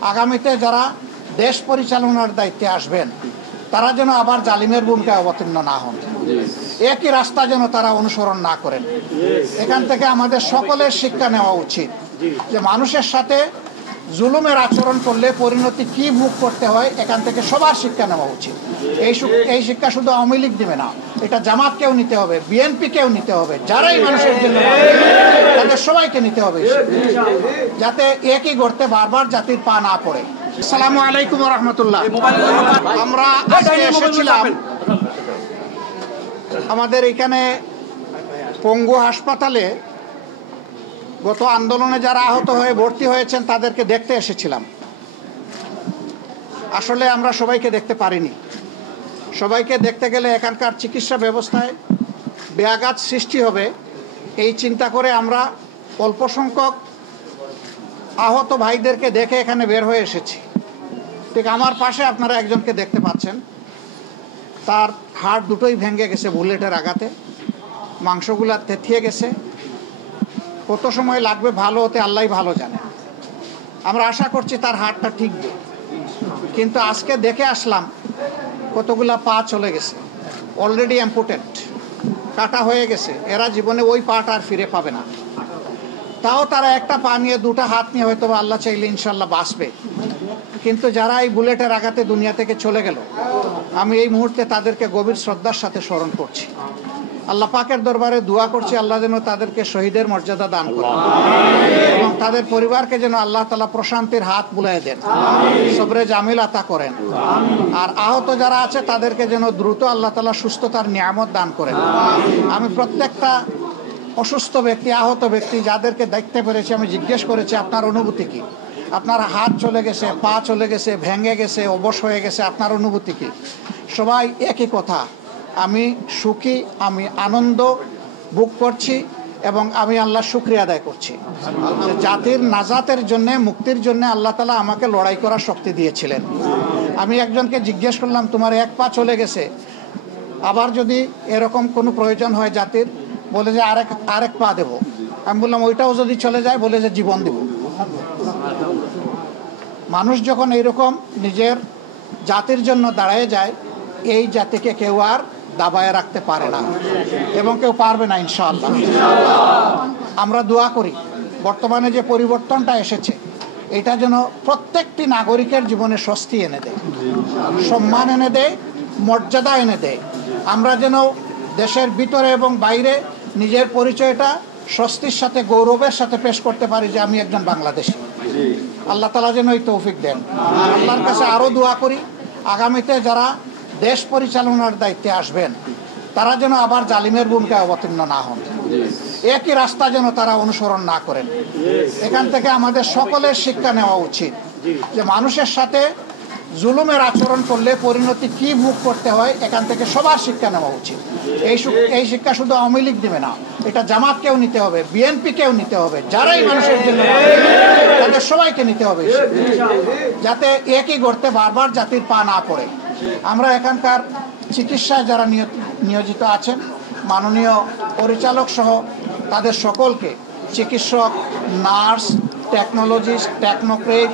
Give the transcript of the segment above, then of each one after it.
আগামীতে যারা দেশ পরিচালনার দায়িত্বে আসবেন তারা যেন আবার জালিমের ভূমিকায় অবতীর্ণ না হন, একই রাস্তা যেন তারা অনুসরণ না করেন। এখান থেকে আমাদের সকলের শিক্ষা নেওয়া উচিত যে মানুষের সাথে জুলুমের আচরণ করলে পরিণতি কি ভোগ করতে হয়, এখান থেকে সবার শিক্ষা নেওয়া উচিত। এই শিক্ষা শুধু আওয়ামী লীগ দিবে না, এটা জামাতকেও নিতে হবে, বিএনপিকেও নিতে হবে, যারাই মানুষের জন্য তাদের সবাইকে নিতে হবে, যাতে একই গর্তে বারবার জাতির পা না পড়ে। আসসালামু আলাইকুম ওয়া রাহমাতুল্লাহ। আমরা আজকে এসেছিলাম আমাদের এখানে পঙ্গু হাসপাতালে গত আন্দোলনে যারা আহত হয়ে ভর্তি হয়েছেন তাদেরকে দেখতে এসেছিলাম। আসলে আমরা সবাইকে দেখতে পারিনি। সবাইকে দেখতে গেলে এখানকার চিকিৎসা ব্যবস্থায় ব্যাঘাত সৃষ্টি হবে, এই চিন্তা করে আমরা অল্প সংখ্যক আহত ভাইদেরকে দেখে এখানে বের হয়ে এসেছি। ঠিক আমার পাশে আপনারা একজনকে দেখতে পাচ্ছেন, তার হাড় দুটোই ভেঙে গেছে বুলেটের আঘাতে, মাংসগুলা থেঁথিয়ে গেছে। কত সময় লাগবে ভালো হতে আল্লাহই ভালো জানে। আমরা আশা করছি তার হাড়টা ঠিকবে, কিন্তু আজকে দেখে আসলাম কতগুলা পা চলে গেছে, অলরেডি অ্যাম্পুটেড, কাটা হয়ে গেছে। এরা জীবনে ওই পাটা আর ফিরে পাবে না। তাও তারা একটা পা নিয়ে দুটা হাত নিয়ে হয়তো আল্লাহ চাইলে ইনশাল্লাহ বাঁচবে। কিন্তু যারা এই বুলেটের আঘাতে দুনিয়া থেকে চলে গেল, আমি এই মুহূর্তে তাদেরকে গভীর শ্রদ্ধার সাথে স্মরণ করছি। আল্লাহ পাকের দরবারে দোয়া করছি আল্লাহ যেন তাদেরকে শহীদের মর্যাদা দান করেন এবং তাদের পরিবারকে যেন আল্লাহ তাআলা প্রশান্তির হাত বুলায় দেন, সবরে জামিল আতা করেন। আর আহত যারা আছে তাদেরকে যেন দ্রুত আল্লাহ তাআলা সুস্থতার নিয়ামত দান করেন। আমি প্রত্যেকটা অসুস্থ ব্যক্তি, আহত ব্যক্তি যাদেরকে দেখতে পেরেছি আমি জিজ্ঞেস করেছি আপনার অনুভূতি কি? আপনার হাত চলে গেছে, পা চলে গেছে, ভেঙে গেছে, অবশ হয়ে গেছে, আপনার অনুভূতি কি? সবাই একই কথা, আমি সুখী, আমি আনন্দ ভোগ করছি এবং আমি আল্লাহর শুকরিয়া আদায় করছি। জাতির নাজাতের জন্যে, মুক্তির জন্য আল্লাহ তাআলা আমাকে লড়াই করার শক্তি দিয়েছিলেন। আমি একজনকে জিজ্ঞেস করলাম তোমার এক পা চলে গেছে, আবার যদি এরকম কোনো প্রয়োজন হয় জাতির, বলে যে আরেক পা দেব। আমি বললাম ওইটাও যদি চলে যায়, বলে যে জীবন দেব। মানুষ যখন এইরকম নিজের জাতির জন্য দাঁড়ায় যায়, এই জাতিকে কেউ আর দাবায় রাখতে পারে না এবং কেউ পারবে না ইনশাআল্লাহ। আমরা দোয়া করি বর্তমানে যে পরিবর্তনটা এসেছে এটা যেন প্রত্যেকটি নাগরিকের জীবনে স্বস্তি এনে দেয়, সম্মান এনে দেয়, মর্যাদা এনে দেয়। আমরা যেন দেশের ভিতরে এবং বাইরে নিজের পরিচয়টা স্বস্তির সাথে, গৌরবের সাথে পেশ করতে পারি যে আমি একজন বাংলাদেশী। আল্লাহ তাআলা যেন এই তৌফিক দেন। আল্লাহর কাছে আরও দোয়া করি আগামীতে যারা দেশ পরিচালনার দায়িত্বে আসবেন তারা যেন আবার জালিমের ভূমিকায় অবতীর্ণ না হন, একই রাস্তা যেন তারা অনুসরণ না করেন। এখান থেকে আমাদের সকলের শিক্ষা নেওয়া উচিত যে মানুষের সাথে জুলুমের আচরণ করলে পরিণতি কি ভোগ করতে হয়, এখান থেকে সবার শিক্ষা নেওয়া উচিত। এই শিক্ষা শুধু আওয়ামী লীগ দিবে না, এটা জামাতকেও নিতে হবে, বিএনপিকেও নিতে হবে, যারাই মানুষের জন্য তাদের সবাইকে নিতে হবে, যাতে একই গর্তে বারবার জাতির পা না পড়ে। আমরা এখানকার চিকিৎসায় যারা নিয়োজিত আছেন, মাননীয় পরিচালক সহ তাদের সকলকে, চিকিৎসক, নার্স, টেকনোলজিস্ট, টেকনোক্রেট,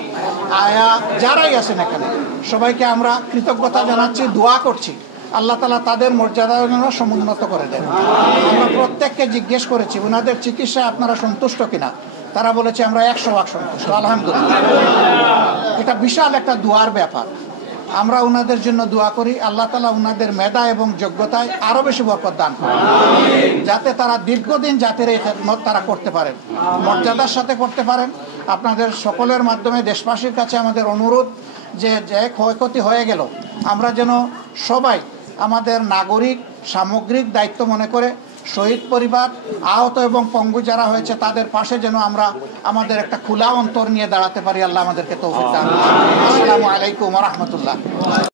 আয়া যারাই আছেন এখানে সবাইকে আমরা কৃতজ্ঞতা জানাচ্ছি, দোয়া করছি আল্লাহ তাআলা তাদের মর্যাদা যেন সমুন্নত করে দেন। আমরা প্রত্যেককে জিজ্ঞেস করেছি ওনাদের চিকিৎসায় আপনারা সন্তুষ্ট কিনা, তারা বলেছে আমরা 100% সন্তুষ্ট, আলহামদুলিল্লাহ। এটা বিশাল একটা দোয়ার ব্যাপার। আমরা ওনাদের জন্য দোয়া করি আল্লাহ তাআলা ওনাদের মেধা এবং যোগ্যতায় আরও বেশি বরকত দান করেন, যাতে তারা দীর্ঘদিন জাতির এই খেদমত তারা করতে পারেন, মর্যাদার সাথে করতে পারেন। আপনাদের সকলের মাধ্যমে দেশবাসীর কাছে আমাদের অনুরোধ যে ক্ষয়ক্ষতি হয়ে গেল আমরা যেন সবাই আমাদের নাগরিক সামগ্রিক দায়িত্ব মনে করে শহীদ পরিবার, আহত এবং পঙ্গু যারা হয়েছে তাদের পাশে যেন আমরা আমাদের একটা খোলা অন্তর নিয়ে দাঁড়াতে পারি। আল্লাহ আমাদেরকে তৌফিক দান করুন। আসসালামু আলাইকুম ওয়া রাহমাতুল্লাহ।